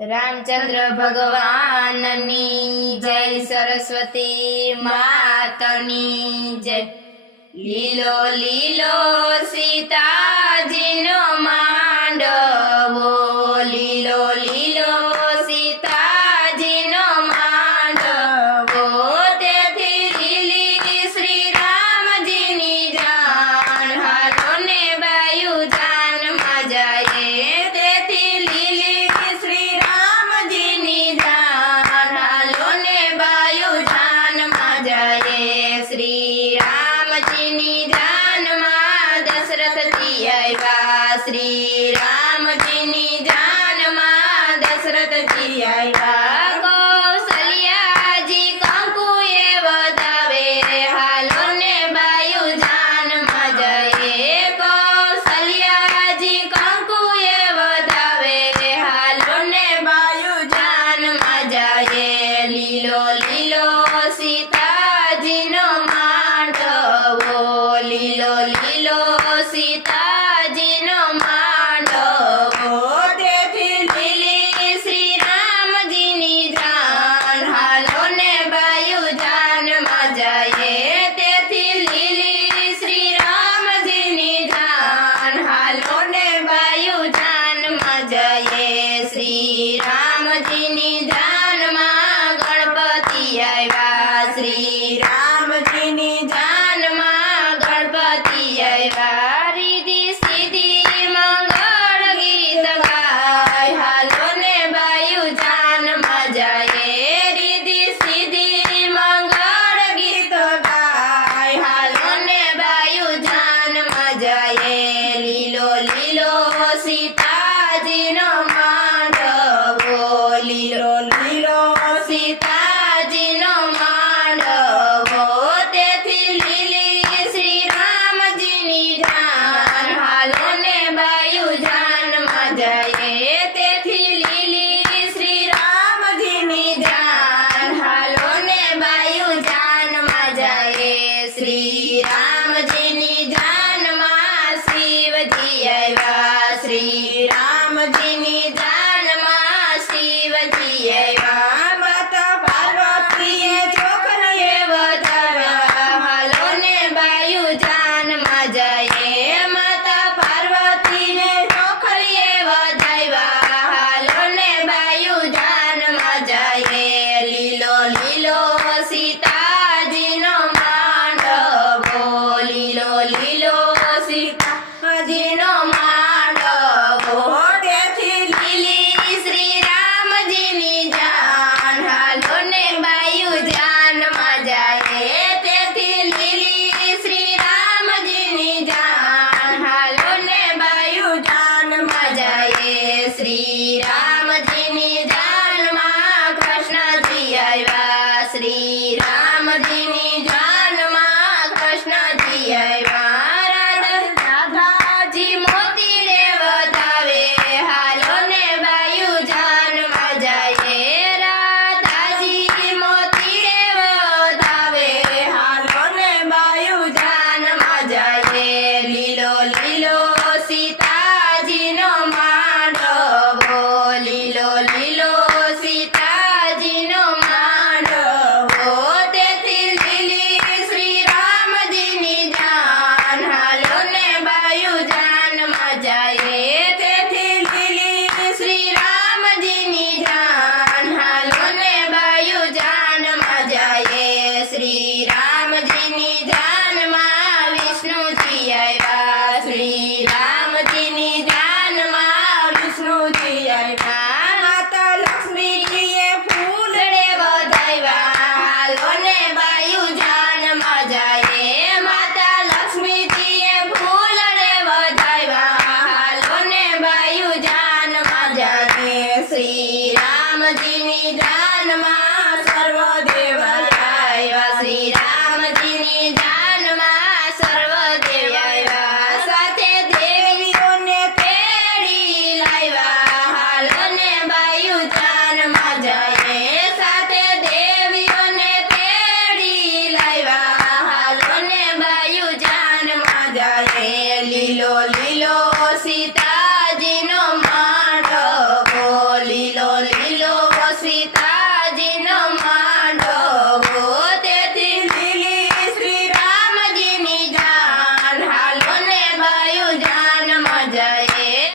रामचंद्र भगवाननी जय, सरस्वती मातनी जय। लीलो लीलो सीताजीनो मांडवो, लीलो लीलो सीताजीनो मांडवो, तेथी लीली श्री रामजीनी जान, हालो ने बायु जान मजाए, तेथी लीली श्री रामजीनी जान, हालो ने बायु जान मजाए। श्री रामजीनी जान मां दशरथ जी आव्या, श्री रामजीनी जान मां दशरथ जी आव्या, कौशल्याजी कंकुए वधावे, हालो ने बायु जान मजाए, कौशल्याजी कंकुए वधावे, हालो ने बायु जान मजाए। लीलो लीलो सीताजीनो मांडवो, लीलो लीलो सीताजीनो मांडवो, तेथी लीली श्री रामजीनी जान, हालो ने बायु जान मजाए, तेथी लीली श्री रामजीनी जान, हालो ने बायु जान मजाए। श्री रामजीनी जान मां गणपति आव्या, श्री रामजीनी जान मां गणपति आव्या, रिद्धि सिद्धि मंगल गीत गाय, हालो ने बायु जान मजाए, रिद्धि सिद्धि मंगल गीत गाय, हालो ने बायु जान मजाए। लीलो लीलो सीताजीनो मांडवो, लीलो लीलो सीताजीनो मांडवो, तेथी लीली श्री रामजीनी जान, हालो ने बायु जान मजाए, तेथी लीली श्री रामजीनी जान, हालो ने बायु जान मजाए। श्री रामजीनी जान मां शिवजी आव्या, श्री रामजीनी जान मां शिवजी आव्या, माता पार्वतीए ચોખલીએ વધાવ્યા, હાલો ને બાયુ જાન મજાએ, માતા પાર્વતીને ચોખલીએ વધાવ્યા, હાલો ને બાયુ જાન મજાએ। લીલો લીલો सीताजीनो मांडवो, लीलो लीलो सीताजीनो मांडवो, तेथी लीली श्री रामजीनी जान, हालो ने बायु जान मजाए, तेथी लीली श्री रामजीनी जान, हालो ने बायु जान मजाए। श्री रामजीनी जान मां कृष्णजी आव्या, श्री रामजीनी जान मां कृष्णजी आव्या, राधाजी मोतीड़े वधावे, हालो ने बायु जान मजाए, राधाजी मोतीड़े वधावे, हालो ने बायु जान मजाए। लीलो लीलो सीताजीनो मांडवो, लीलो लीलो सीताजीनो मांडवो, तेथी लीली श्री रामजीनी जान, हालो ने बायु जान मजाए, तेथी लीली श्री रामजीनी जान, हालो ने बायु जान मजाए। श्री रामजीनी जान मां विष्णुजी आव्या, श्री रामजीनी जान मां विष्णुजी आव्या, माता लक्ष्मीजीए फूलड़े वधाव्या, हालो ने बायु जान मजाए, माता लक्ष्मीजीए फूलड़े वधाव्या, हालो ने बायु जान मजाए। श्री रामजीनी जान मां सर्वदेव आव्या, श्री रामजीनी जान मां सर्वदेव आव्या, साथे देवीओने तेड़ी लाव्या, हालो ने बायु जान मजाए।